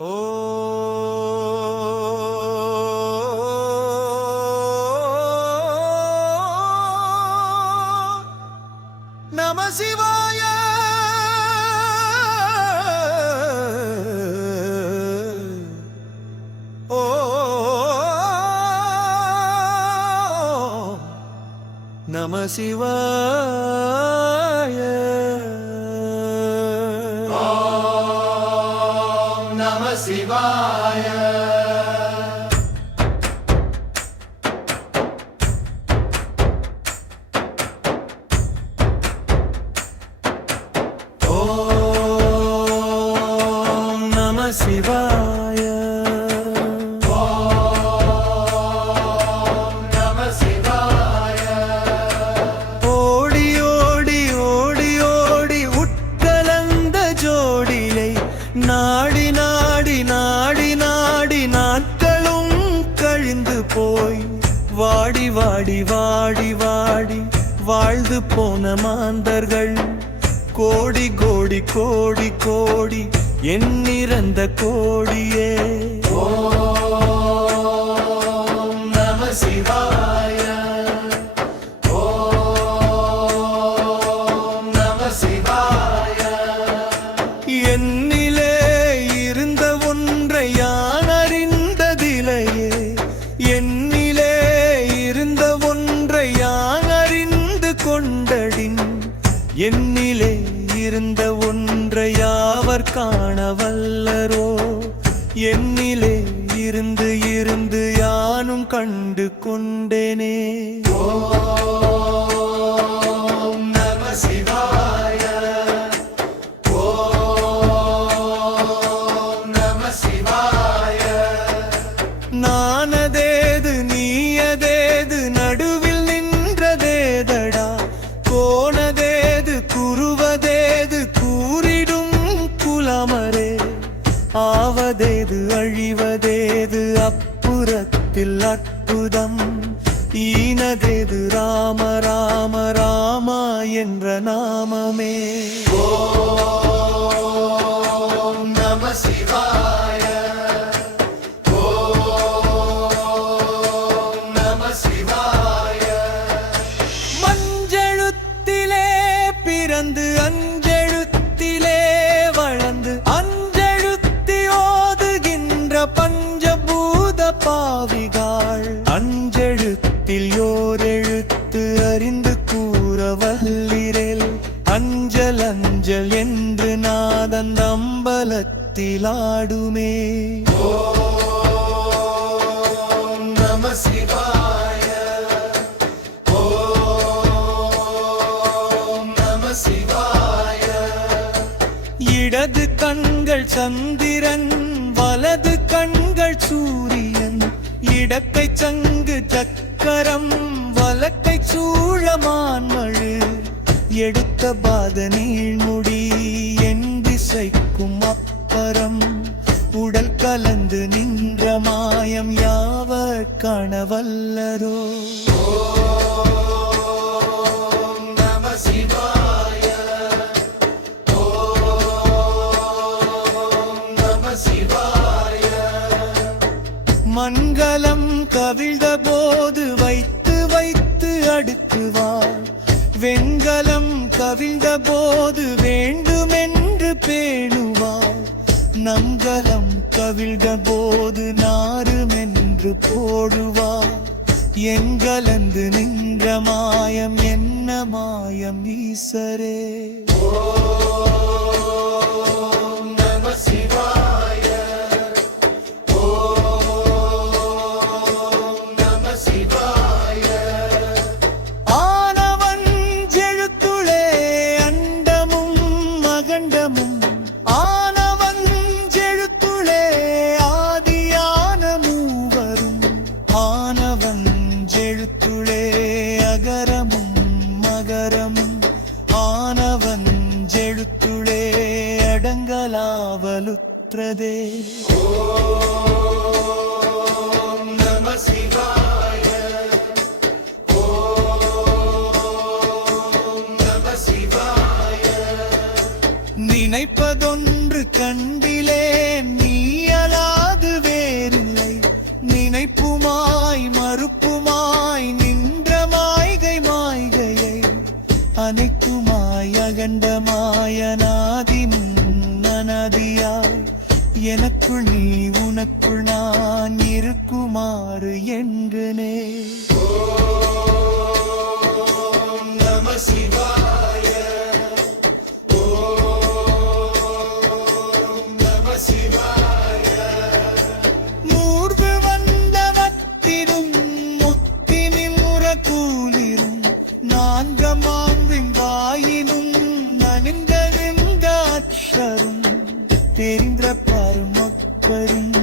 ஓ நம சிவாய ஓ நம சிவாய நம சிவாய ஓம் நம சிவாய ஓம் நம சிவாய ஓடி ஓடி ஓடி ஓடி உட்கலந்த ஜோடியை நாடி நாடி நாடி நாடி நாட்களும் கழிந்து போய் வாடி வாடி வாடி வாடி வாழ்ந்து போன மாந்தர்கள் கோடி கோடி கோடி கோடி எண்ணிறந்த கோடியே ஓம் நம சிவாய ஓம் நம சிவாய என்னிலே இருந்த ஒன்றை யான் அறிந்ததிலையே என்னிலே இருந்த ஒன்றை யான் அறிந்து கொண்டடின் என்னிலே இருந்த ஒன்றை யாவர் காண வல்லரோ என்னிலே இருந்து இருந்து யானும் கண்டு கொண்டேனே ஓம் நம சிவாய ஓம் நம சிவாய நானதேது நீயதேது நடுவில் நின்றதேதடா போனதேது குருவதேது கூறிடும் குலமரே ஆவதேது அழிவதேது அப்புறத்தில் அற்புதம் ஈனதேது ராம ராம ராமா என்ற நாமமே ஓம் நம சிவாய ஓம் நம சிவாய மஞ்செழுத்திலே பிறந்து அஞ்செழுத்திலே வளர்ந்து அஞ்செழுத்தி ஓதுகின்ற பஞ்சபூத பாவிகாள் அஞ்செழுத்தில் யோரெழுத்து அறிந்து கூற வல்லிரேல் அஞ்சல் அஞ்சல் என்று நாதன் அம்பலத்தில் ஆடுமே ஓம் நம சிவாய ஓம் நம சிவாய இடது கண்கள் சந்திரன் வலது கண்கள் சூரியன் இடக்கை சங்கு சக்கரம் வலக்கை சூழமான்மழு எடுத்த பாத நீழ்முடி என் திசைக்கும் அப்பரம் உடல் கலந்து நின்ற மாயம் யாவர் காணவல்லரோ ஓம் நம சிவாய ஓம் நம சிவாய மங்களம் கவிழ்ந்த போது வைத்து வைத்து அடுக்குவார் வெண்கலம் கவிழ்ந்த போது வேண்டுமென்று பேணுவார் நங்கலம் கவிழ்ந்த போது நாருமென்று போடுவார் எங்கலந்து நின்ற மாயம் என்ன மாயம் ஈசரே ஓம் நம சிவாய ஓம் நம சிவாய ஆனவன் எழுத்துளே அண்டமும் மகண்டமும் ஆனவன் எழுத்துளே ஆதியான மூவரும் ஆனவன் எழுத்துளே அகரமும் மகரமும் ஆனவன் எழுத்துளே அடங்கலாவலுற்றதே ஓம் நம சிவாய ஓம் நம சிவாய நினைப்பதொன்று கண்டிலே நீ எனக்குள் நீ உனக்குள் நான் இருக்குமாறு என்கிறனே. ஓம் நம சிவாய. ஓம் நம சிவாய. மூர்வு வந்த மத்திரும் முத்தினின் முறக்கூலிரும் நான்கமாம்பின் வாயினும் நனிந்த அக்ஷரும் தெரிந்த பரமொப்பரும்